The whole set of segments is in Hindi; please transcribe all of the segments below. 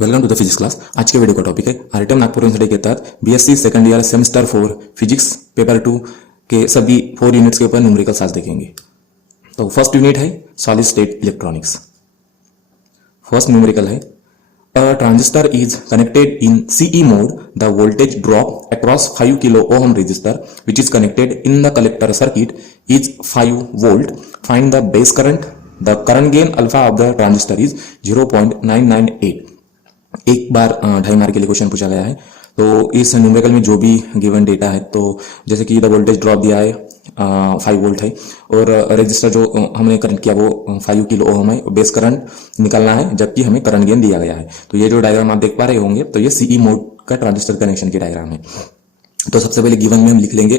Welcome to the physics class. आज के वीडियो का टॉपिक है आरटीएम नागपुर यूनिवर्सिटी के तहत BSc second year semester 4 physics paper 2 के सभी 4 यूनिट्स के ऊपर न्यूमेरिकल्स आज देखेंगे। तो फर्स्ट यूनिट है solid state electronics. First numerical है a transistor is connected in CE mode, the voltage drop across 5 kilo ohm resistor which is connected in the collector circuit is 5 volt. Find the base current. The current gain alpha of the transistor is 0.998। एक बार 2.5 मार्क के लिए क्वेश्चन पूछा गया है। तो इस न्यूमेरिकल में जो भी गिवन डेटा है, तो जैसे कि द वोल्टेज ड्रॉप दिया है 5 वोल्ट है और रजिस्टर जो हमने करंट किया वो 5 किलो ओम है। बेस करंट निकालना है जबकि हमें करंट गेन दिया गया है। तो ये जो डायग्राम आप देख पा रहे होंगे तो ये सीई मोड का ट्रांजिस्टर कनेक्शन की डायग्राम है। तो सबसे पहले गिवन में हम लिख लेंगे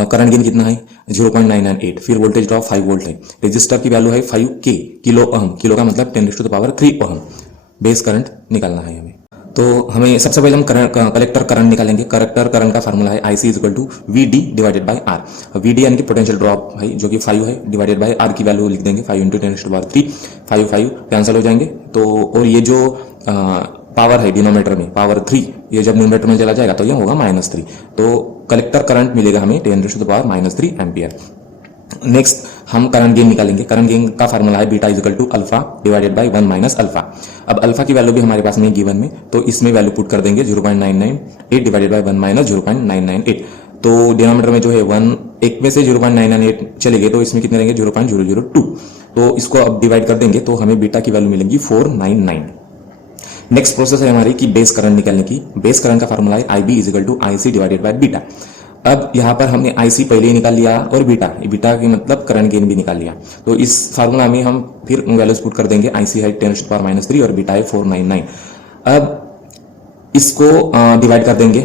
करंट गेन कितना है 0.998, फिर वोल्टेज ड्रॉप 5 वोल्ट है, रजिस्टर की वैल्यू है 5 के किलो ओम, किलो का मतलब 10⁻³ ओम। बेस करंट निकालना है हमें। तो हमें सबसे पहले हम कलेक्टर करंट निकालेंगे। कलेक्टर करंट का फार्मूला है IC = VD / R। VD यानी कि पोटेंशियल ड्रॉप है जो कि 5 है, डिवाइडेड बाय R की वैल्यू लिख देंगे 5 × 10⁻³ 5 कैंसिल हो जाएंगे। तो और ये जो पावर है डिनोमिनेटर में पावर 3, ये जब न्यूमरेटर में चला जाएगा तो ये होगा -3। तो कलेक्टर करंट मिलेगा हमें 10⁻³ एम्पियर। नेक्स्ट हम करंट गेन निकालेंगे। करंट गेन का फार्मूला है beta = alpha divided by 1 - alpha. अब अल्फा की वैल्यू भी हमारे पास में गिवन में, तो इसमें वैल्यू पुट कर देंगे 0.998 डिवाइडेड बाय 1 - 0.998। तो डिनोमिनेटर में जो है 1 एक में से 0.998 चले गए तो इसमें कितने रहेंगे 0.002। तो इसको अब डिवाइड कर देंगे तो हमें बीटा की वैल्यू मिलेगी 499। नेक्स्ट प्रोसेस है हमारी की बेस करंट निकालने की। बेस करंट का फार्मूला है IB = IC divided by beta. अब यहाँ पर हमने IC पहले ही निकाल लिया और बीटा की मतलब करंट गेन भी निकाल लिया। तो इस फार्मूला में हम फिर वैल्यूज पुट कर देंगे। IC है 10⁻³ और बीटा है 499। अब इसको डिवाइड कर देंगे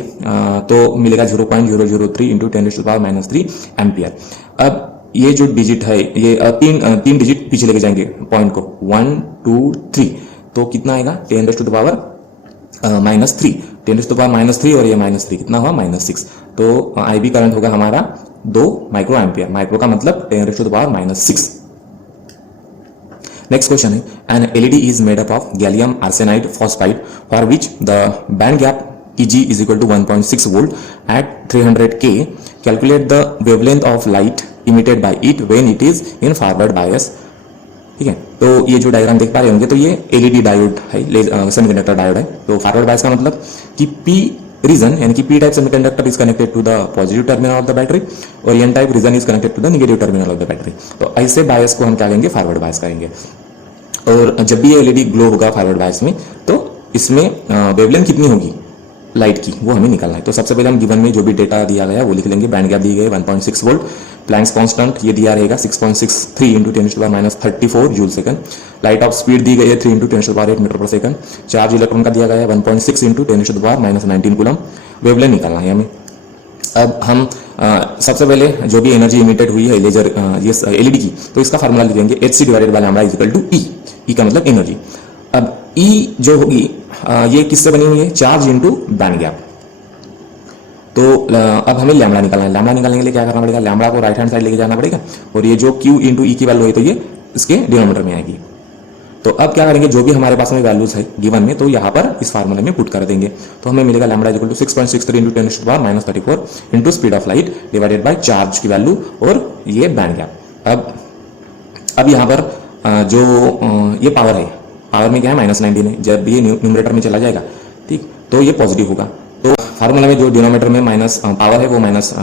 तो मिलेगा 0.003 × 10⁻³ एम्पियर। अब ये जो डिजिट है ये तीन डिजिट पीछे लेके जाएंगे पॉइंट को 1 2 3, तो कितना आएगा 10⁻³ -3 और ये -3 कितना हुआ -6। तो IB करंट होगा हमारा 2 माइक्रो एम्पियर। माइक्रो का मतलब 10⁻⁻6। नेक्स्ट क्वेश्चन है an LED is made up of gallium arsenide phosphide for which the band gap EG = 1.6 volt at 300 K। Calculate the wavelength of light emitted by it when it is in forward bias. ठीक है, तो ये जो डायग्राम देख पा रहे होंगे तो ये LED डायोड है, सेमीकंडक्टर डायोड है। तो फॉरवर्ड बायस का मतलब कि P रीजन यानी कि P type semiconductor is connected to the positive terminal of the battery और N type region is connected to the negative terminal of the battery. तो ऐसे बायस को हम क्या करेंगे फॉरवर्ड बायस करेंगे। और जब भी ये LED ग्लो होगा फॉरवर्ड बायस में तो इसमें वेवलेंथ कितनी होगी लाइट की वो हमें निकालना है। तो सबसे पहले हम गिवन में जो भी डेटा दिया गया वो लिख लेंगे। बैंड गैप दी गई 1.6 वोल्ट, प्लैंक्स कांस्टेंट ये दिया रहेगा 6.63 × 10⁻³ joule second. Light of speed दी गई है 3 × 10⁸ मीटर पर सेकंड। चार्ज इलेक्ट्रॉन का दिया गया है 1.6 × 10⁻⁻19 कूलम। वेवलेंथ निकालना है हमें। अब हम सबसे पहले जो भी एनर्जी इमिटेड हुई है लेजर ये LED की, तो इसका फार्मूला लिख देंगे HC / λ = E का मतलब एनर्जी। अब E जो होगी ये किससे बनी हुई है चार्ज इंटू बैंड गैप। तो अब हमें लैम्बडा निकालना है। लैम्बडा निकालने के लिए क्या करना पड़ेगा, लैम्बडा को राइट हैंड साइड लेके जाना पड़ेगा और ये जो Q × E की वैल्यू है तो ये इसके डिनोमिनेटर में आएगी। तो अब क्या करेंगे जो भी हमारे पास में वैल्यूज है गिवन में तो यहाँ पर इस फार्मूले में पुट कर देंगे। तो हमें मिलेगा lambda = 6.63 × 10⁻⁻34 into speed of light divided by charge की वैल्यू और ये बैंड गैप। अब यहाँ पर जो ये पावर है, पावर में क्या है -19 है। जब ये न्यूमरेटर में चला जाएगा ठीक तो ये पॉजिटिव होगा। तो फार्मूला में जो डिनोमिनेटर में पावर है वो माइनस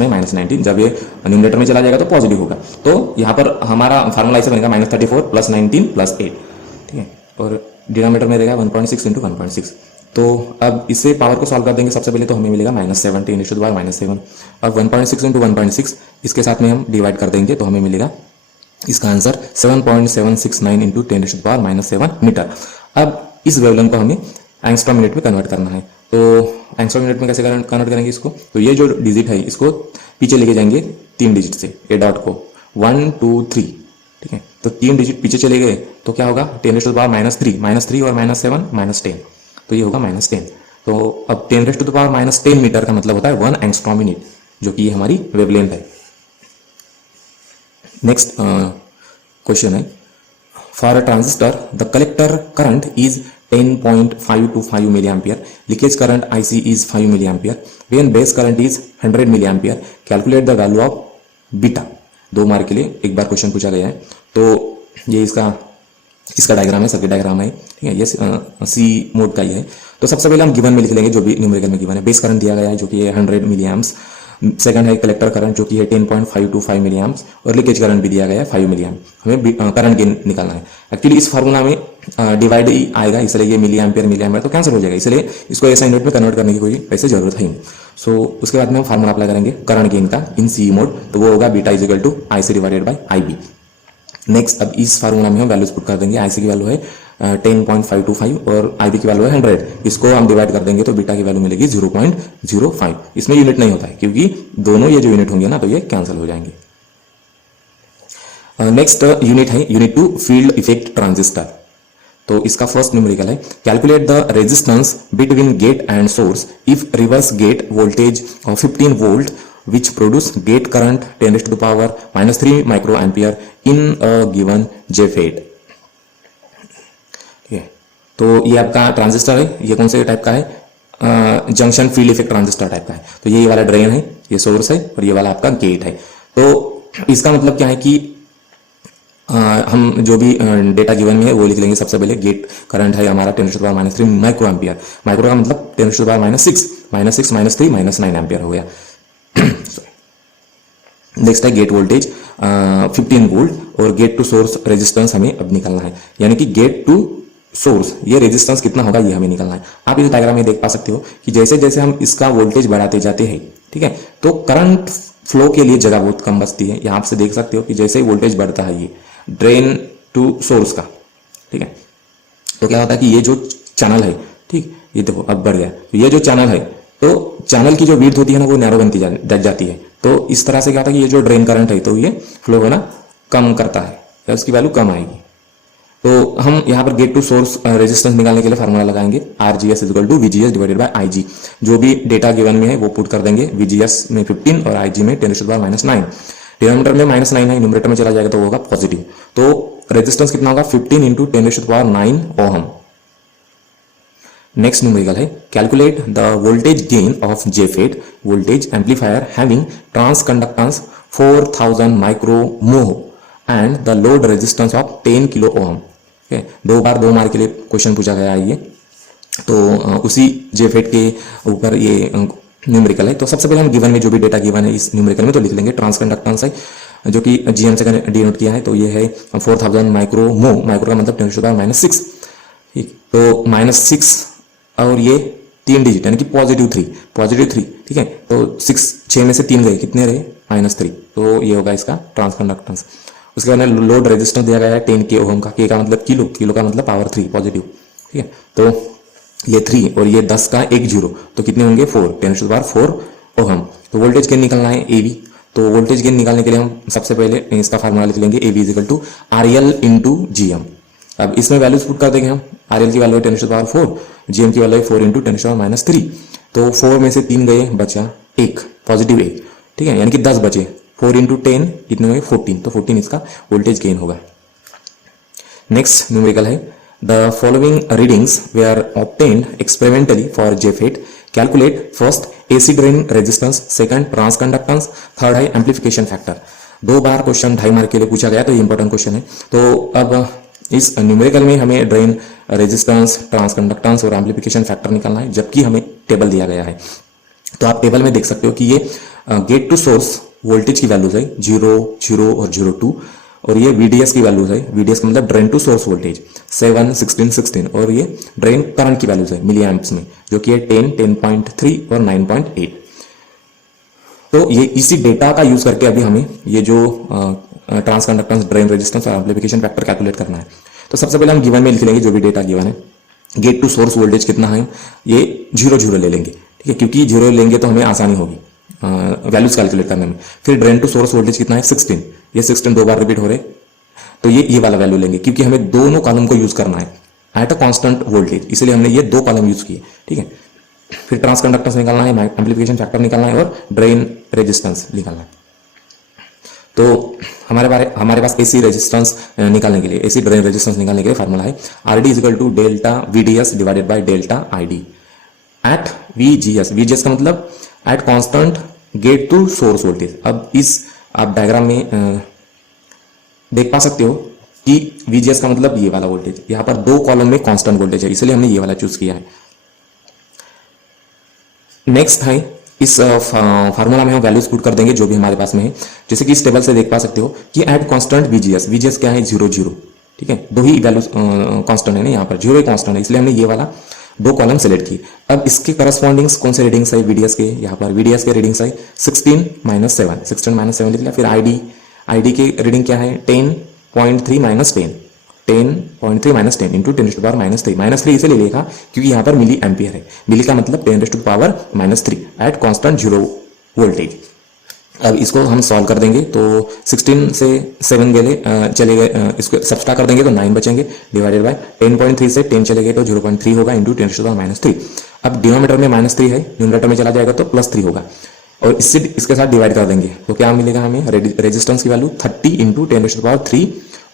में -19, जब ये न्यूमरेटर में चला जाएगा तो पॉजिटिव होगा। तो यहाँ पर हमारा फार्मूला ऐसे बनेगा -34 + 19 + 8। ठीक है, और डिनोमिनेटर में रहेगा 1.6 × 1.6। तो अब इससे पावर को सॉल्व कर देंगे। सबसे पहले तो हमें मिलेगा -7 × 10⁻⁻7। अब 1.6 × 1.6 इसके साथ में हम डिवाइड कर देंगे तो हमें मिलेगा इसका आंसर 7.769 × 10⁻⁻7 मीटर। अब इस वेवलेंथ को हमें एंगस्ट्रॉम यूनिट में कन्वर्ट करना है। तो एंगस्ट्रॉम यूनिट में कैसे कन्वर्ट करेंगे इसको, तो ये जो डिजिट है इसको पीछे लेके जाएंगे 3 डिजिट से, ए डॉट को 1 2 3। ठीक है, तो 3 डिजिट पीछे चले गए तो क्या होगा 10⁻³ -3 और -7 -10, तो ये होगा -10। तो अब 10⁻⁻10 मीटर का मतलब होता है 1 एंगस्ट्रॉम यूनिट, जो कि हमारी वेवलेंथ है। नेक्स्ट क्वेश्चन है for a transistor the collector current is 10.5 to 5 milliampere. Leakage current IC is 5 milliampere. When base current is 100 milliampere, calculate the value of beta. 2 mark के लिए एक बार क्वेश्चन पूछा गया है, तो ये इसका डायग्राम है, सर्किट डायग्राम है, ठीक है, ये सी मोड का ही है। तो सबसे पहले हम गिवन में लिख लेंगे जो भी न्यूमेरिकल में गिवन है। बेस करंट दिया गया है जो कि है 100 मिली एम्प्स, सेकंड है कलेक्टर करंट जो कि है 10.5 to 5 मिली एम्प्स, और लीकेज करंट भी दिया गया है 5 मिली एम्प। हमें करंट गेन निकालना है। एक्चुअली इस फार्मूला में डिवाइड ही आएगा, इसलिए ये मिली एम्पियर तो कैंसिल हो जाएगा, इसलिए इसको ऐसा यूनिट में कन्वर्ट करने की कोई वैसे जरूरत है नहीं। सो उसके बाद में हम फार्मूला अप्लाई करेंगे करंट गेन का इन सी मोड, तो वो होगा beta is equal to I C divided by I B. Next अब इस फार्मूला में हम वैल्यूज पुट कर देंगे। आईसी की वैल्यू है 10.5 to 5 और आईबी की वैल्यू है 100। इसको हम डिवाइड कर देंगे तो बीटा की वैल्यू मिलेगी 0.05। इसमें यूनिट नहीं होता है क्योंकि दोनों ये जो यूनिट होंगे ना तो ये कैंसिल हो जाएंगे। नेक्स्ट यूनिट है यूनिट 2 फील्ड इफेक्ट ट्रांजिस्टर। तो इसका फर्स्ट न्यूमेरिकल है calculate the resistance between gate and source if reverse gate voltage of 15 volt which produce gate current 10 raised to the power -3 microampere in a given JFET। ठीक है, तो ये आपका ट्रांजिस्टर है, ये कौन से टाइप का है, junction field effect transistor type का है। तो ये वाला ड्रेन है, ये सोर्स है और ये वाला आपका गेट है। तो इसका मतलब क्या है कि हम जो भी डेटा गिवन में है वो लिख लेंगे। सबसे पहले गेट करंट है हमारा 10 raised to the power -3 microampere, micro का मतलब 10 raised to the power -6 -3 -9 ampere हो गया। नेक्स्ट है गेट वोल्टेज 15 वोल्ट और गेट टू सोर्स रेजिस्टेंस हमें अब निकालना है, यानी कि गेट टू सोर्स ये रेजिस्टेंस कितना होगा ये हमें निकालना है। आप इस डायग्राम में देख पा सकते हो कि जैसे जैसे हम इसका वोल्टेज बढ़ाते जाते हैं, ठीक है, तो करंट फ्लो के लिए जगह बहुत कम बचती है। यहाँ से देख सकते हो कि जैसे ही वोल्टेज बढ़ता है ये ड्रेन टू सोर्स का, ठीक है, तो क्या होता है कि ये जो चैनल है, ठीक, ये देखो अब बढ़ गया, तो ये जो चैनल है तो चैनल की जो विड्थ होती है ना वो नैरो बनती जाती है। तो इस तरह से क्या होता है कि ये जो ड्रेन करंट है तो ये फ्लो होना कम करता है या उसकी वैल्यू कम आएगी। तो हम यहाँ पर गेट टू सोर्स रेजिस्टेंस निकालने के लिए फार्मूला लगाएंगे RGS equal to VGS divided by IG। जो भी डेटा गिवन में है वो पुट कर देंगे, VGS में 15 और IG में 10 raised to the power -9। Denominator में -9 है, न्यूमरेटर में चला जाएगा तो होगा पॉजिटिव। तो रेजिस्टेंस कितना होगा 15 × 10 raised to the power 9 ohm. Next numerical है calculate the voltage gain of JFET voltage amplifier having transconductance 4000 micro mho and the load resistance of 10 kilo ohm. 2 बार 2 मार्क के लिए क्वेश्चन पूछा गया है ये, तो उसी JFET के ऊपर ये न्यूमेरिकल है। तो सबसे पहले हम गिवन में जो भी डेटा गिवन है इस न्यूमेरिकल में तो लिख लेंगे। ट्रांस कंडक्टेंस है जो कि GM से डिनोट किया है, तो ये है 4000 माइक्रो मोह, माइक्रो का मतलब 10 raised to the power -6, ठीक, तो -6 और ये 3 डिजिट यानी कि +3, ठीक है, तो 6 में से 3 गए, कितने रहे -3, तो ये होगा इसका ट्रांस कंडक्टेंस। उसके बाद में लोड रेजिस्टेंस दिया गया है 10 के ओहम का, के का मतलब किलो का मतलब पावर 3 पॉजिटिव, ठीक है, तो ये 3 और ये 10 का 1 0, तो कितने होंगे 4, 10 raised to the power 4 ohm. तो वोल्टेज गेन निकालना है AB। तो वोल्टेज गेन निकालने के लिए हम सबसे पहले इसका फार्मूला लिख लेंगे AB equal to RL × GM। अब इसमें वैल्यूज पुट कर देंगे हम। RL की वैल्यू है 10 raised to the power 4, GM की वैल्यू है 4 × 10 raised to the power -3, तो 4 में से 3 गए, बचा 1, पॉजिटिव 1, ठीक है, यानी कि 10 बचे, 4 × 10 कितने हुए 14, तो 14 इसका वोल्टेज गेन होगा। नेक्स्ट न्यूमेरिकल है the following readings were obtained experimentally for JFET, calculate first AC drain resistance, second transconductance, third है एम्पलीफिकेशन फैक्टर। 2 बार क्वेश्चन 2.5 मार्क के लिए पूछा गया, तो ये इंपॉर्टेंट क्वेश्चन है। तो अब इस न्यूमेरिकल में हमें ड्रेन रेजिस्टेंस, ट्रांस कंडक्टेंस और एम्पलीफिकेशन फैक्टर निकालना है, जबकि हमें टेबल दिया गया है। तो आप टेबल में देख सकते हो कि ये गेट टू सोर्स वोल्टेज की वैल्यूज है 0, 0 और 0.2, और ये VDS की वैल्यूज है, VDS का मतलब ड्रेन टू सोर्स वोल्टेज 7, 16, 16, और ये ड्रेन करंट की वैल्यूज है मिली एम्प्स में जो कि है 10, 10.3 और 9.8। तो ये इसी डेटा का यूज करके अभी हमें ये जो ट्रांस कंडक्टेंस, ड्रेन रेजिस्टेंस और एम्पलीफिकेशन फैक्टर कैलकुलेट करना है। तो सबसे पहले हम गिवन में लिख लेंगे जो भी डेटा गिवन है। गेट टू सोर्स वोल्टेज कितना है, ये 0, 0 ले लेंगे, ठीक है, क्योंकि 0 लेंगे तो हमें आसानी होगी वैल्यूज कैलकुलेट करने में। फिर ड्रेन टू सोर्स वोल्टेज कितना है 16, ये 16 2 बार रिपीट हो रहे, तो ये वाला वैल्यू लेंगे क्योंकि हमें दोनों कॉलम को यूज करना है एट अ कांस्टेंट वोल्टेज, इसलिए हमने ये 2 कॉलम यूज किए, ठीक है। फिर ट्रांस कंडक्टेंस निकालना है, एम्पलीफिकेशन फैक्टर निकालना है और ड्रेन रेजिस्टेंस निकालना है। तो हमारे पास एसी रेजिस्टेंस निकालने के लिए, एसी ड्रेन रेजिस्टेंस निकालने के लिए फार्मूला है RD is equal to delta VDS divided by delta ID at VGS का मतलब at constant gate to source voltage. अब इस आप डायग्राम में देख पा सकते हो कि VGS का मतलब ये वाला वोल्टेज, यहाँ पर दो कॉलम में कांस्टेंट वोल्टेज है, इसलिए हमने ये वाला चूज किया है। नेक्स्ट है इस फार्मूला में हम वैल्यूज पुट कर देंगे जो भी हमारे पास में है। जैसे कि इस टेबल से देख पा सकते हो कि एट कांस्टेंट VGS क्या है 0 0, ठीक है, दो ही वैल्यूज कांस्टेंट है ना, यहाँ पर 0 ही कांस्टेंट है, इसलिए हमने ये वाला दो कॉलम सेलेक्ट की। अब इसके करस्पॉन्डिंग्स कौन से रीडिंग्स है VDS के, यहाँ पर VDS के रीडिंग्स है 16 - 7 लिख लिया। फिर ID की रीडिंग क्या है 10.3 - 10, 10.3 - 10 इंटू 10 टू पावर -3, -3 इसे ले लेगा क्योंकि यहाँ पर मिली एम्पियर है, मिली का मतलब 10 to power -3 at constant 0 voltage. अब इसको हम सॉल्व कर देंगे तो 16 से 7 गए चले गए, इसको सब्सट्रैक्ट कर देंगे तो 9 बचेंगे, डिवाइडेड बाय 10.3 से 10 चले गए तो 0.3 होगा इंटू 10 टू पावर -3। अब डिनोमिनेटर में -3 है, न्यूमरेटर में चला जाएगा तो +3 होगा और इसके साथ डिवाइड कर देंगे तो क्या मिलेगा हमें, रेजिस्टेंस की value 30 into 10 to power 3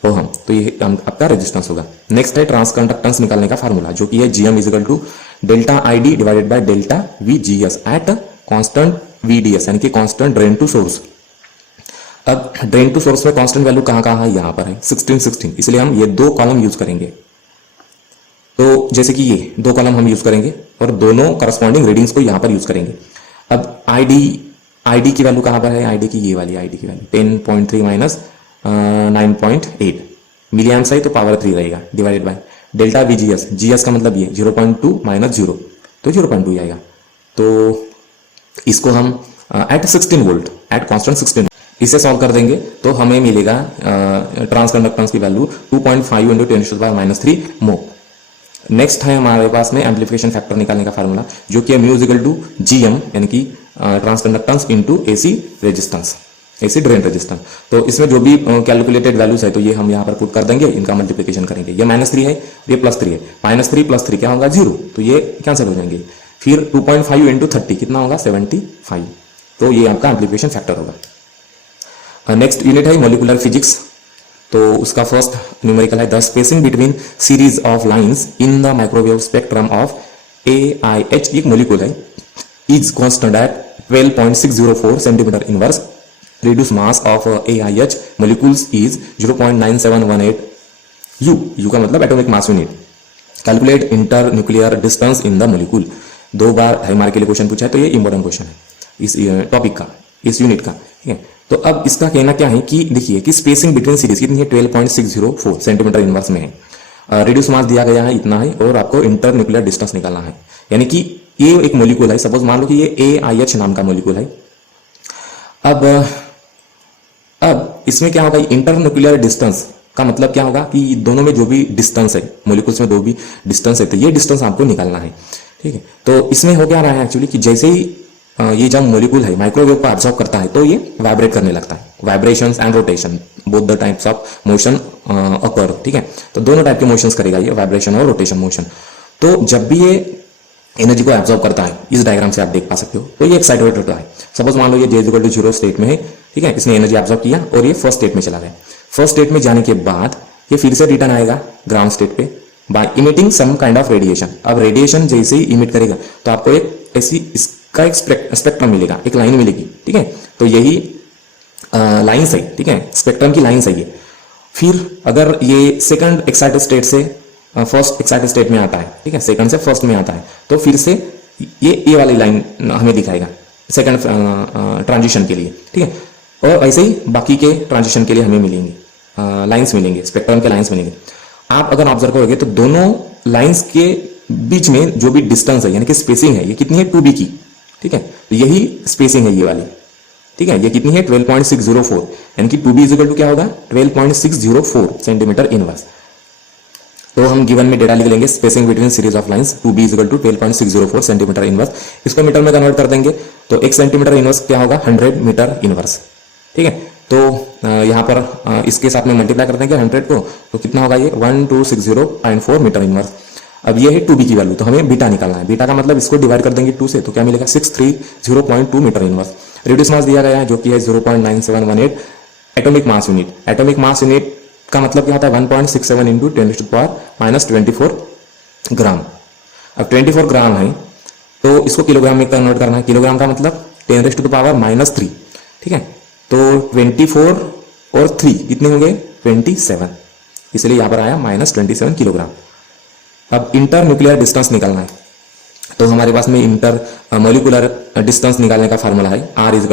ohm, तो ये आपका रेजिस्टेंस होगा। नेक्स्ट है ट्रांसकंडक्टेंस निकालने का फार्मूला जो कि है GM is equal to delta ID divided by delta VGS at constant VDS यानी कि कांस्टेंट ड्रेन टू सोर्स। अब ड्रेन टू सोर्स में कांस्टेंट वैल्यू कहाँ है, यहाँ पर है 16, इसलिए हम ये दो कॉलम यूज करेंगे। तो जैसे कि ये दो कॉलम हम यूज करेंगे और दोनों करस्पॉन्डिंग रीडिंग्स को यहाँ पर यूज करेंगे। अब ID की वैल्यू कहाँ पर है, ID की ये वाली ID की वैल्यू 10.3 माइनस 9.8 मिली एम्प्स है तो पावर 3 रहेगा, डिवाइडेड बाय डेल्टा VGS का मतलब ये 0.2 माइनस 0 तो 0.2 आएगा। तो इसको हम एट 16 वोल्ट एट कांस्टेंट 16 इसे सॉल्व कर देंगे तो हमें मिलेगा ट्रांसकंडक्टेंस की value 2.5 into 10 to the power -3 mho. Next है हमारे पास में एम्पलीफिकेशन फैक्टर निकालने का फार्मूला जो कि है म्यू इक्वल टू GM यानी कि transconductance into AC resistance, AC drain resistance. तो इसमें जो भी कैलकुलेटेड वैल्यूज है तो ये हम यहाँ पर पुट कर देंगे, इनका मल्टीप्लिकेशन करेंगे। ये -3 है, ये +3 है, -3 + 3 क्या होगा 0, तो ये कैंसिल हो जाएंगे। फिर 2.5 इंटू 30 कितना होगा 75, तो ये आपका एम्पलीफिकेशन फैक्टर होगा। नेक्स्ट यूनिट है मॉलिक्यूलर फिजिक्स, तो उसका फर्स्ट न्यूमेरिकल है the spacing between series of lines in the microwave spectrum of AIH, एक मॉलिक्यूल है, is constant eight 12.604 centimetre inverse, reduced mass of AIH molecules is 0.9718 U का मतलब atomic mass unit. Calculate internuclear distance in the molecule, 2 bar mark के लिए क्वेश्चन पूछा है तो ये इंपॉर्टेंट क्वेश्चन है इस टॉपिक का, इस यूनिट का, ठीक है। तो अब इसका कहना क्या है कि देखिए कि स्पेसिंग बिटवीन सीरीज कितनी है 12.604 सेंटीमीटर इनवर्स में है, रिड्यूस मास दिया गया है इतना है और आपको इंटरन्यूक्लियर डिस्टेंस निकालना है। यानी कि ये एक मोलिक्यूल है, सपोज मान लो कि ये AIH नाम का मोलिक्यूल है। अब इसमें क्या होगा, इंटरन्यूक्लियर डिस्टेंस का मतलब क्या होगा कि दोनों में जो भी डिस्टेंस है, मॉलिक्यूल्स में जो भी डिस्टेंस है तो ये डिस्टेंस आपको निकालना है, ठीक है। तो इसमें हो क्या रहा है एक्चुअली कि जैसे ही ये जब मॉलिक्यूल है माइक्रोवेव को एब्जॉर्ब करता है तो ये वाइब्रेट करने लगता है, vibrations and rotation both the types of motion occur, ठीक है। तो दोनों टाइप के मोशंस करेगा ये, वाइब्रेशन और रोटेशन मोशन। तो जब भी ये एनर्जी को एब्जॉर्ब करता है, इस डायग्राम से आप देख पा सकते हो, तो ये एक्साइटेड होता है। सपोज मान लो ये J = 0 स्टेट में है, ठीक है, इसने एनर्जी एब्जॉर्ब किया और ये फर्स्ट स्टेट में चला गया। फर्स्ट स्टेट में जाने के बाद ये फिर से रिटर्न आएगा ग्राउंड स्टेट पे by emitting some kind of radiation. अब रेडिएशन जैसे ही इमिट करेगा तो आपको एक ऐसी इसका एक स्पेक्ट्रम मिलेगा, एक लाइन मिलेगी, ठीक है। तो यही लाइन्स है, ठीक है, स्पेक्ट्रम की लाइन्स है ये। फिर अगर ये सेकंड एक्साइटेड स्टेट से फर्स्ट एक्साइटेड स्टेट में आता है, ठीक है, सेकंड से फर्स्ट में आता है तो फिर से ये वाली लाइन हमें दिखाएगा सेकंड ट्रांजिशन के लिए, ठीक है। और ऐसे ही बाकी के ट्रांजिशन के लिए हमें मिलेंगे लाइंस मिलेंगे, स्पेक्ट्रम के लाइंस मिलेंगे। आप अगर ऑब्जर्व करोगे तो दोनों लाइंस के बीच में जो भी डिस्टेंस है यानी कि स्पेसिंग है ये कितनी है 2b की, ठीक है। तो यही स्पेसिंग है ये वाली, ठीक है। ये कितनी है 12.604 यानी कि 2b = क्या होगा 12.604 सेंटीमीटर इनवर्स। तो हम गिवन में डेटा लिख लेंगे spacing between series of lines 2b = 12.604 centimetre inverse. इसको मीटर में कन्वर्ट कर देंगे तो 1 सेंटीमीटर इनवर्स क्या होगा 100 मीटर इनवर्स, ठीक है। तो यहाँ पर इसके साथ में मल्टीप्लाई कर देंगे 100 को तो कितना होगा ये 1260.4 मीटर इनवर्स। अब ये है 2b की वैल्यू, तो हमें बीटा निकालना है। बीटा का मतलब इसको डिवाइड कर देंगे 2 से तो क्या मिलेगा 630.2 मीटर इनवर्स। रिड्यूस मास दिया गया है जो कि है 0.9718 atomic mass unit. Atomic mass unit का मतलब क्या होता है 1.67 इंटू 10⁻⁻24 ग्राम। अब 24 ग्राम है तो इसको किलोग्राम में कन्वर्ट करना है। किलोग्राम का मतलब 10⁻³ ठीक है। तो 24 और 3 कितने हो गए 27, इसलिए यहां पर आया -27 किलोग्राम। अब इंटर न्यूक्लियर डिस्टेंस निकालना है तो हमारे पास में इंटर मोलिकुलर डिस्टेंस निकालने का फार्मूला है R =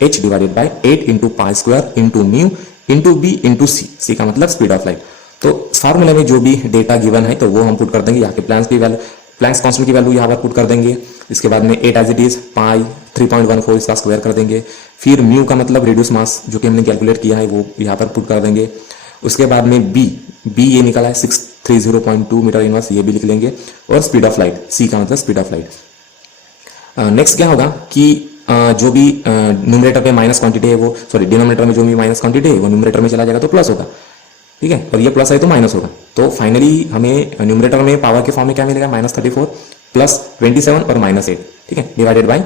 √h divided by 8 into pi square into mu into B into C का मतलब स्पीड ऑफ लाइट। तो फार्मूले में जो भी डेटा गिवन है तो वो हम पुट कर देंगे। यहाँ के प्लैंक्स कांस्टेंट की वैल्यू यहाँ पर पुट कर देंगे। इसके बाद में 8 एज इट इज पाई 3.14 इसका स्क्वायर कर देंगे। फिर म्यू का मतलब रिड्यूस मास जो कि हमने कैलकुलेट किया है वो यहाँ पर पुट कर देंगे। उसके बाद में बी ये निकला है 630.2 मीटर इनवर्स, ये भी लिख लेंगे। और स्पीड ऑफ लाइट सी का मतलब स्पीड ऑफ लाइट। नेक्स्ट क्या होगा कि जो भी न्यूमरेटर पे माइनस क्वांटिटी है वो डिनोमिनेटर में जो भी माइनस क्वांटिटी है वो न्यूमरेटर में चला जाएगा तो प्लस होगा ठीक है, और ये प्लस है तो माइनस होगा। तो फाइनली हमें न्यूमरेटर में पावर के फॉर्म में क्या मिलेगा -34 प्लस 27 और -8 ठीक है, divided by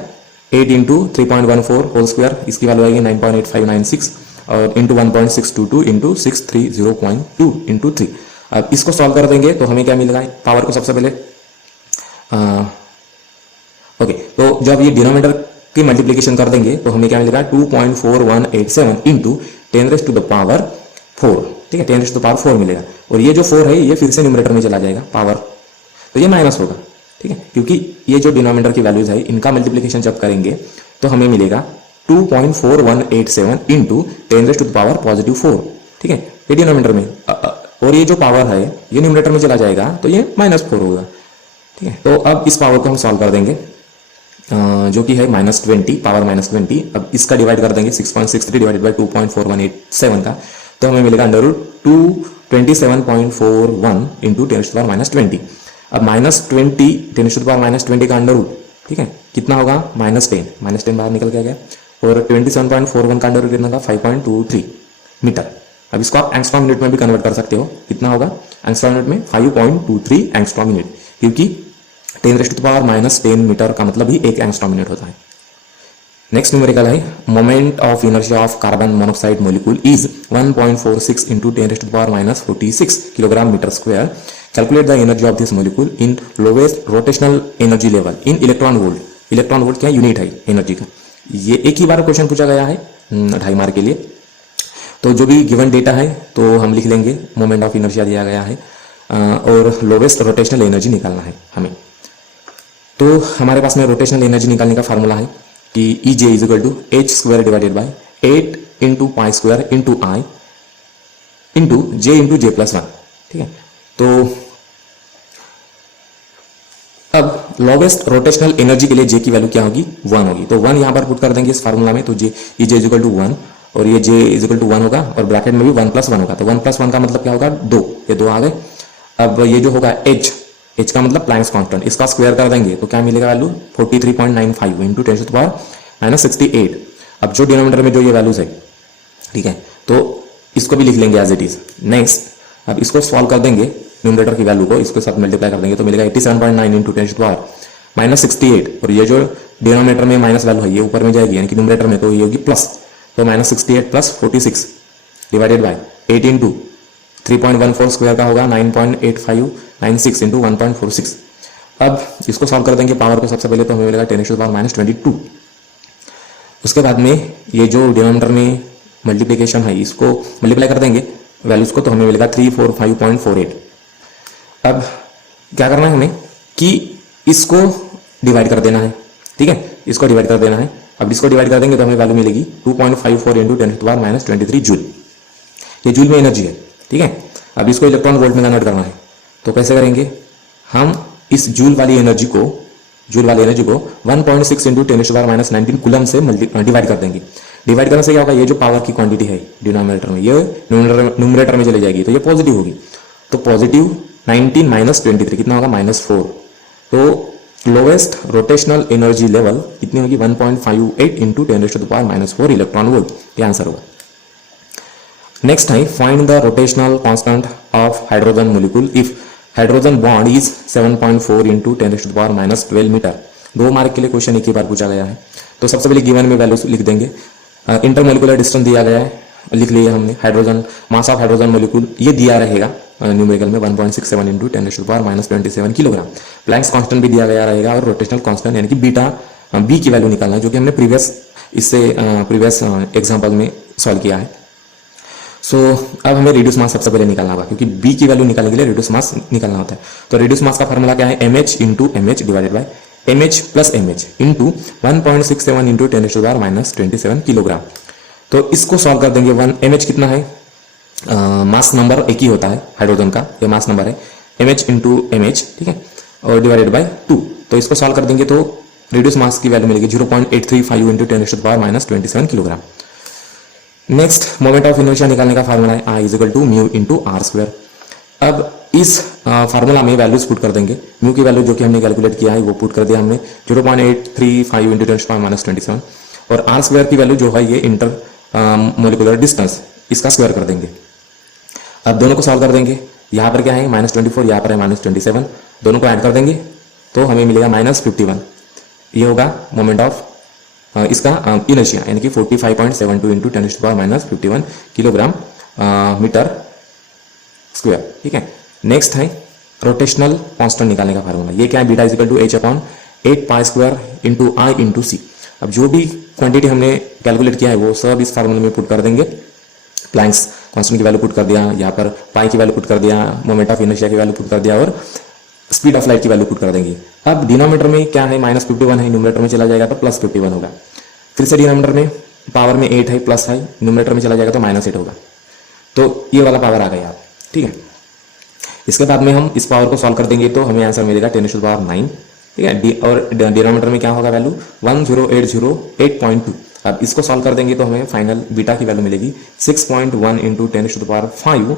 8 into 3.14 whole square, इसकी वैल्यू आएगी 9.8596 और इंटू 1.622 इंटू 630.2 इंटू 3। अब इसको सॉल्व कर देंगे तो हमें क्या मिलेगा पावर को सबसे पहले ओके तो जब ये डिनोमिनेटर की मल्टीप्लिकेशन कर देंगे तो हमें क्या मिलेगा 2.4187 इंटू 10⁻⁴ ठीक है, 10⁻⁴ मिलेगा। और ये जो 4 है ये फिर से न्यूमरेटर में चला जाएगा पावर, तो ये माइनस होगा ठीक है, क्योंकि ये जो डिनोमिनेटर की वैल्यूज है इनका मल्टीप्लिकेशन जब करेंगे तो हमें मिलेगा 2.4187 इंटू 10⁻⁴ ठीक है, ये डिनोमिनेटर में। और ये जो पावर है ये न्यूमरेटर में चला जाएगा तो ये -4 होगा ठीक है। तो अब इस पावर को हम सॉल्व कर देंगे जो कि है -20 पावर -20। अब इसका डिवाइड कर देंगे 6.63 डिवाइडेड बाय 2.4187 का, तो हमें मिलेगा √227.41 इंटू 10⁻⁻20। अब -20 10⁻⁻20 का अंडर रूट ठीक है कितना होगा -10 बाहर निकल के गया और 27.41 का अंडर रूट कितना होगा 5.23 मीटर। अब इसको आप एंगस्ट्रॉम यूनिट में भी कन्वर्ट कर सकते हो, कितना होगा एंगस्ट्रॉम यूनिट में 5.23 एंगस्ट्रॉम यूनिट, क्योंकि 10⁻⁻10 मीटर का मतलब ही 1 एंगस्ट्रॉम यूनिट होता है। नेक्स्ट न्यूमेरिकल है moment of inertia of carbon monoxide molecule is 1.46 into 10⁻⁻46 kilogram metre square. Calculate the energy of this molecule in lowest rotational energy level in electron volt. Electron volt क्या यूनिट है एनर्जी का। ये एक ही बार क्वेश्चन पूछा गया है 2.5 मार्क के लिए। तो जो भी गिवन डेटा है तो हम लिख लेंगे, मोमेंट ऑफ इनर्शिया दिया गया है और लोवेस्ट रोटेशनल एनर्जी निकालना है हमें। तो हमारे पास में रोटेशनल एनर्जी निकालने का फार्मूला है कि EJ = h² divided by 8 into pi square into I into J+1 ठीक है। तो अब लोवेस्ट रोटेशनल एनर्जी के लिए J की वैल्यू क्या होगी 1 होगी, तो 1 यहां पर पुट कर देंगे इस फार्मूला में। तो EJ = 1 और ये J = 1 होगा और ब्रैकेट में भी 1 + 1 होगा। तो 1 + 1 का मतलब क्या होगा 2, ये 2 आ गए। अब ये जो होगा H का मतलब प्लैंक्स कांस्टेंट, इसका स्क्वायर कर देंगे तो क्या मिलेगा वैल्यू 43.95 इंटू 10⁻⁻68। अब जो डिनोमिनेटर में जो ये वैल्यूज है ठीक है तो इसको भी लिख लेंगे एज इट इज। नेक्स्ट अब इसको सॉल्व कर देंगे न्यूमरेटर की वैल्यू को इसके साथ मल्टीप्लाई कर देंगे तो मिलेगा 87.9 इंटू 10⁻⁻68 और ये जो डिनोमिनेटर में माइनस वैल्यू है ये ऊपर में जाएगी यानी कि न्यूमरेटर में, तो ये होगी प्लस। तो -68 + 46 डिवाइडेड बाय 8 इंटू 3.14 स्क्वायर का होगा 9.8596 इंटू 1.46। अब इसको सॉल्व कर देंगे पावर को सबसे पहले तो हमें मिलेगा 10⁻⁻22। उसके बाद में ये जो डिनोमिनेटर में मल्टीप्लिकेशन है इसको मल्टीप्लाई कर देंगे वैल्यूज को तो हमें मिलेगा 345.48। अब क्या करना है हमें कि इसको डिवाइड कर देना है ठीक है, इसको डिवाइड कर देना है। अब इसको डिवाइड कर देंगे तो हमें वैल्यू मिलेगी 2.54 इंटू 10⁻⁻23 जूल। ये जूल में एनर्जी है ठीक है। अब इसको इलेक्ट्रॉन वोल्ट में कन्वर्ट करना है तो कैसे करेंगे, हम इस जूल वाली एनर्जी को 1.6 इंटू 10⁻⁻19 कूलम से डिवाइड कर देंगे। डिवाइड करने से क्या होगा, ये जो पावर की क्वांटिटी है डिनोमिनेटर में ये न्यूमरेटर में चली जाएगी तो ये पॉजिटिव होगी। तो पॉजिटिव 19 - 23 कितना होगा -4। तो लोवेस्ट रोटेशनल एनर्जी लेवल कितनी होगी 1.58 इंटू 10⁻⁻4 इलेक्ट्रॉन वोल्ट, ये आंसर होगा। नेक्स्ट है find the rotational constant of hydrogen molecule if hydrogen bond is 7.4 into 10⁻12 metre. 2 mark के लिए क्वेश्चन एक ही बार पूछा गया है। तो सबसे पहले गिवन में वैल्यूज लिख देंगे। इंटरमोलिकुलर डिस्टेंस दिया गया है लिख लिया हमने। Hydrogen mass of hydrogen molecule ये दिया रहेगा न्यूमेरिकल में 1.67 इंटू 10⁻⁻27 किलोग्राम। प्लैंक्स कांस्टेंट भी दिया गया रहेगा और रोटेशनल कांस्टेंट यानी कि बीटा बी की वैल्यू निकालना है, जो कि हमने प्रीवियस एग्जाम्पल में सॉल्व किया है। सो अब हमें रिड्यूस मास सबसे पहले निकालना होगा, क्योंकि बी की वैल्यू निकालने के लिए रिड्यूस मास निकालना होता है। तो रिड्यूस मास का फॉर्मूला क्या है, mh into mh divided by mh plus mh into 1.67 into 10⁻⁻27 kilogram. तो इसको सॉल्व कर देंगे। mh कितना है, मास नंबर एक ही होता है हाइड्रोजन का, ये मास नंबर है mh इंटू mh, ठीक है, और डिवाइडेड बाय 2। तो इसको सॉल्व कर देंगे तो रिड्यूस मास की वैल्यू मिलेगी 0.835 into 10⁻⁻27 kilogram. Next moment of inertia निकालने का फार्मूला है I is equal to mu into R square. अब इस फार्मूला में वैल्यूज पुट कर देंगे। म्यू की वैल्यू जो कि हमने कैलकुलेट किया है वो पुट कर दिया हमने 0.835 इंटू 10⁻⁻27, और आर स्क्वायर की वैल्यू जो है ये इंटर मोलिकुलर डिस्टेंस, इसका स्क्वायर कर देंगे। अब दोनों को सॉल्व कर देंगे। यहाँ पर क्या है -24, यहाँ पर है -27, दोनों को ऐड कर देंगे तो हमें मिलेगा -51। ये होगा मोमेंट ऑफ इसका इनर्शिया, यानी कि 45.72 इंटू 10⁻⁻51 किलोग्राम मीटर स्क्वायर, ठीक है। नेक्स्ट है रोटेशनल कांस्टेंट निकालने का फार्मूला। ये क्या है, beta is equal to h/8 pi square into I into C. अब जो भी क्वांटिटी हमने कैलकुलेट किया है वो सब इस फार्मूले में पुट कर देंगे। प्लैंक्स कांस्टेंट की वैल्यू पुट कर दिया, यहाँ पर पाई की वैल्यू पुट कर दिया, मोमेंट ऑफ इनर्शिया की वैल्यू पुट कर दिया, और स्पीड ऑफ लाइट की वैल्यू पुट कर देंगे। अब डिनोमिनेटर में क्या है, -51 है, न्यूमरेटर में चला जाएगा तो +51 होगा। फिर से डिनोमिनेटर में पावर में 8 है, प्लस है, न्यूमरेटर में चला जाएगा तो -8 होगा। तो ये वाला पावर आ गया, ठीक है। इसके बाद में हम इस पावर को सॉल्व कर देंगे तो हमें आंसर मिलेगा 10⁻9, ठीक है। और डिनोमिनेटर में क्या होगा वैल्यू 10808.2। अब इसको सॉल्व कर देंगे तो हमें फाइनल बीटा की वैल्यू मिलेगी 6.1 into 10⁵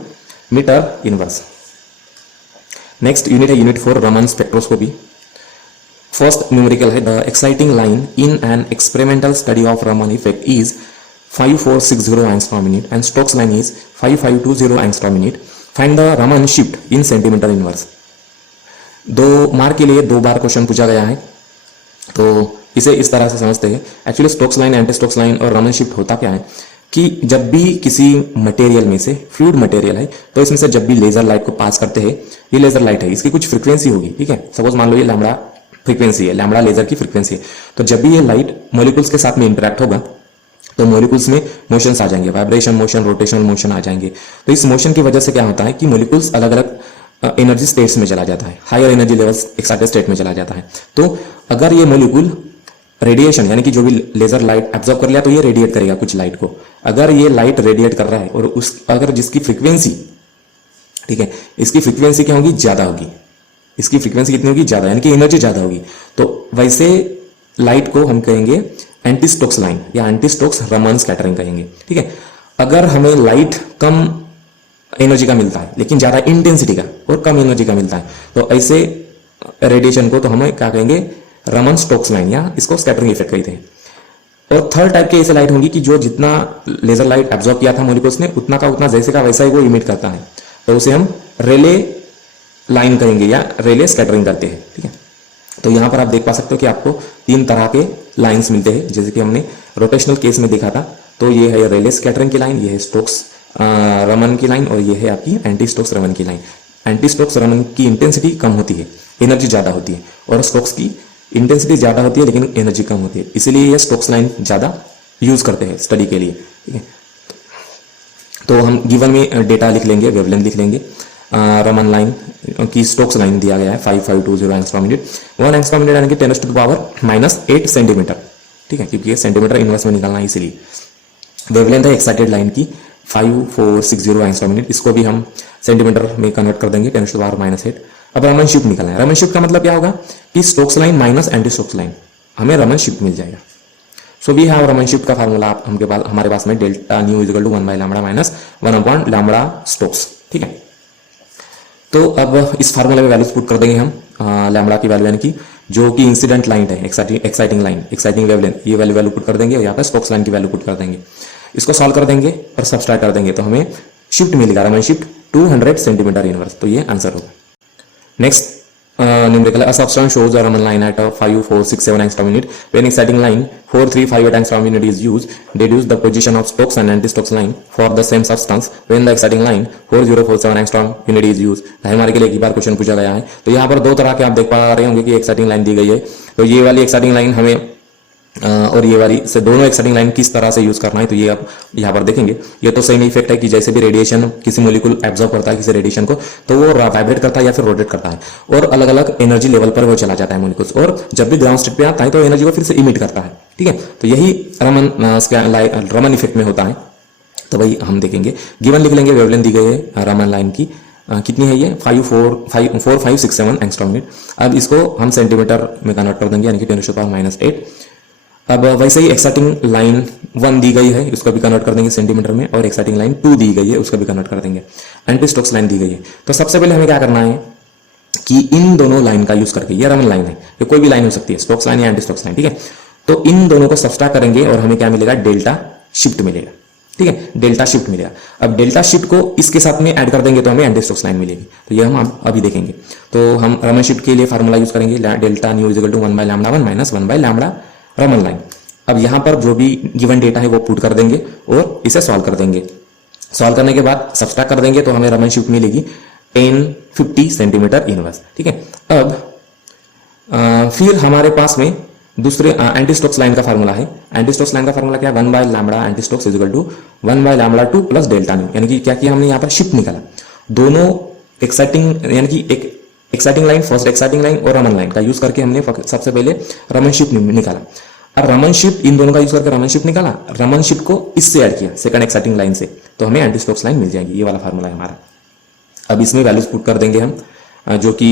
metre inverse. Next unit है unit 4 Raman spectroscopy. First numerical है, the exciting line in an experimental study of Raman effect is 5460 angstrom minute and Stokes line is 5520 angstrom minute. Find the Raman shift in centimetre inverse. 2 mark के लिए 2 बार क्वेश्चन पूछा गया है, तो इसे इस तरह से समझते हैं। Actually Stokes line, anti Stokes line और रमन शिफ्ट होता क्या है कि जब भी किसी मटेरियल में से, फ्लूइड मटेरियल है, तो इसमें से जब भी लेजर लाइट को पास करते हैं, ये लेजर लाइट है, इसकी कुछ फ्रीक्वेंसी होगी, ठीक है। सपोज मान लो ये लैम्बडा फ्रीक्वेंसी है, लैम्बडा लेजर की फ्रीक्वेंसी है। तो जब भी ये लाइट मॉलिक्यूल्स के साथ में इंटरेक्ट होगा तो मॉलिक्यूल्स में मोशंस आ जाएंगे, वाइब्रेशन मोशन, रोटेशनल मोशन आ जाएंगे। तो इस मोशन की वजह से क्या होता है कि मॉलिक्यूल्स अलग अलग एनर्जी स्टेट्स में चला जाता है, higher energy levels excited state में चला जाता है। तो अगर ये मॉलिक्यूल रेडिएशन यानी कि जो भी लेजर लाइट एब्जॉर्ब कर लिया तो ये रेडिएट करेगा कुछ लाइट को। अगर ये लाइट रेडिएट कर रहा है और अगर जिसकी फ्रीक्वेंसी, ठीक है, इसकी फ्रीक्वेंसी क्या होगी, ज्यादा होगी, इसकी फ्रीक्वेंसी कितनी होगी, ज्यादा, यानी कि एनर्जी ज्यादा होगी, तो वैसे लाइट को हम कहेंगे एंटी स्टोक्स लाइन या एंटी स्टोक्स रमन स्कैटरिंग कहेंगे, ठीक है। अगर हमें लाइट कम एनर्जी का मिलता है लेकिन ज्यादा इंटेंसिटी का और कम एनर्जी का मिलता है, तो ऐसे रेडिएशन को तो हम क्या कहेंगे, रमन स्टोक्स लाइन या इसको स्कैटरिंग इफेक्ट कहते हैं। और थर्ड टाइप के ऐसे लाइट होंगी कि जो जितना लेजर लाइट एब्जॉर्ब किया था मॉलिक्यूल्स ने उतना का उतना जैसे का वैसा ही वो इमिट करता है, तो उसे हम रेले लाइन कहेंगे या रेले स्कैटरिंग करते हैं, ठीक है। तो यहां पर आप देख पा सकते हो कि आपको 3 तरह के लाइंस मिलते हैं, जैसे कि हमने रोटेशनल केस में देखा था। तो ये है रेले स्कैटरिंग की लाइन, ये है स्टोक्स रमन की लाइन, और ये है आपकी एंटी स्टोक्स रमन की लाइन। एंटी स्टोक्स रमन की इंटेंसिटी कम होती है, एनर्जी ज्यादा होती है, और स्टोक्स की इंटेंसिटी ज्यादा होती है लेकिन एनर्जी कम होती है, इसीलिए ये स्टोक्स लाइन ज्यादा यूज करते हैं स्टडी के लिए, ठीक है। तो हम गिवन में डेटा लिख लेंगे, वेवलेंथ लिख लेंगे। रमन लाइन की स्टोक्स लाइन दिया गया है 5520 एंगस्ट्रॉम मिनट, 1 एंगस्ट्रॉम मिनट यानी कि 10⁻⁻8 सेंटीमीटर, ठीक है, क्योंकि ये सेंटीमीटर इनवर्स में निकालना है इसलिए। वेवलेंथ है एक्साइटेड लाइन की 5460 एंगस्ट्रॉम मिनट, इसको भी हम सेंटीमीटर में कन्वर्ट कर देंगे 10⁻⁻8। अब रमन शिफ्ट निकालना है। रमन शिफ्ट का मतलब क्या होगा कि Stokes line minus anti Stokes line, हमें रमन शिफ्ट मिल जाएगा। So we have Raman shift का फार्मूला हमारे पास में delta nu is equal to 1/λ minus 1/λ Stokes, ठीक है। तो अब इस फार्मूले में वैल्यूज पुट कर देंगे हम, लैम्बडा की वैल्यू यानी कि जो कि इंसिडेंट लाइन है, एक्साइटिंग लाइन, एक्साइटिंग वेवलेंथ, ये वैल्यू पुट कर देंगे और यहाँ पर स्टोक्स लाइन की वैल्यू पुट कर देंगे। इसको सॉल्व कर देंगे और सब्सट्रैक्ट कर देंगे तो हमें शिफ्ट मिलेगा, रमन शिफ्ट 200 सेंटीमीटर इनवर्स, तो ये आंसर होगा। Next numerical a substance shows a Raman line at 5, 4, 6, 7 angstrom unit. When exciting line 4, 3, 5, 8 angstrom unit is used, deduce the position of Stokes and anti-Stokes line for the same substance when the exciting line 4047 angstrom unit is used. हमारे के लिए एक बार क्वेश्चन पूछा गया है। तो यहाँ पर दो तरह के आप देख पा रहे होंगे कि एक्साइटिंग लाइन दी गई है। तो ये वाली एक्साइटिंग लाइन हमें और ये वाली से दोनों एक्साइटिंग लाइन किस तरह से यूज करना है, तो ये आप यहाँ पर देखेंगे। ये तो सेम इफेक्ट है कि जैसे भी रेडिएशन किसी मॉलिक्यूल एब्जॉर्ब करता है किसी रेडिएशन को, तो वो वाइब्रेट करता है या फिर रोटेट करता है और अलग अलग एनर्जी लेवल पर वो चला जाता है मॉलिक्यूल्स, और जब भी ग्राउंड स्टेट पे आता है तो एनर्जी को फिर से इमिट करता है। ठीक है, तो यही रमन इफेक्ट में होता है। तो भाई हम देखेंगे, गिवन लिख लेंगे, वेवलेंथ दी गई है रमन लाइन की कितनी है, ये 4, 5, 6, 7 एंगस्ट्रॉम यूनिट। अब इसको हम सेंटीमीटर में कन्वर्ट कर देंगे, यानी कि 10⁻⁻8। अब वैसे ही एक्साइटिंग लाइन 1 दी गई है, उसको भी कन्वर्ट कर देंगे सेंटीमीटर में, और एक्साइटिंग लाइन 2 दी गई है, उसको भी कन्वर्ट कर देंगे। एंटी स्टोक्स लाइन दी गई है। तो सबसे पहले हमें क्या करना है कि इन दोनों लाइन का यूज करके, ये रमन लाइन है, ये कोई भी लाइन हो सकती है, स्टोक्स लाइन या एंटी स्टोक्स लाइन, ठीक है। तो इन दोनों को सब्सट्रैक्ट करेंगे और हमें क्या मिलेगा, डेल्टा शिफ्ट मिलेगा। ठीक है, डेल्टा शिफ्ट मिलेगा। अब डेल्टा शिफ्ट को इसके साथ में ऐड कर देंगे तो हमें एंटी स्टोक्स लाइन मिलेगी। तो ये हम अभी देखेंगे। तो हम रमन शिफ्ट के लिए फार्मूला यूज करेंगे, delta nu is equal to 1/λ1 minus 1/λ Raman line. अब यहाँ पर जो भी गिवन डेटा है वो पुट कर देंगे और इसे सॉल्व कर देंगे। सॉल्व करने के बाद सब्सट्रैक्ट कर देंगे तो हमें रमन शिफ्ट मिलेगी 1050 सेंटीमीटर इनवर्स। ठीक है, अब फिर हमारे पास में दूसरे एंटी स्टोक्स लाइन का फार्मूला है। एंटी स्टोक्स लाइन का फार्मूला क्या है, 1/λ anti Stokes is equal to 1/λ2 plus delta nu, यानी कि क्या किया हमने यहाँ पर शिफ्ट निकाला। दोनों एक्साइटिंग, यानी कि एक exciting line, first exciting line और रमन लाइन का यूज करके हमने सबसे पहले रमन शिफ्ट निकाला। अब रमन शिफ्ट, इन दोनों का यूज करके रमन शिफ्ट निकाला, रमन शिफ्ट को इससे ऐड किया सेकंड एक्साइटिंग लाइन से, तो हमें एंटी स्टोक्स लाइन मिल जाएगी। ये वाला फार्मूला है हमारा। अब इसमें वैल्यूज पुट कर देंगे हम, जो कि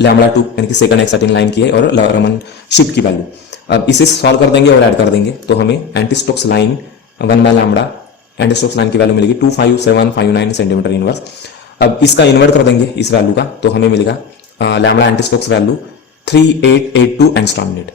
λ2 यानी कि सेकंड एक्साइटिंग लाइन की है और रमन शिफ्ट की वैल्यू। अब इसे सॉल्व कर देंगे और ऐड कर देंगे तो हमें anti Stokes line 1/λ anti Stokes line की वैल्यू मिलेगी 25759 सेंटीमीटर इनवर्स। अब इसका इन्वर्ट कर देंगे इस वैल्यू का, तो हमें मिलेगा λ anti Stokes value 3882 angstrom unit.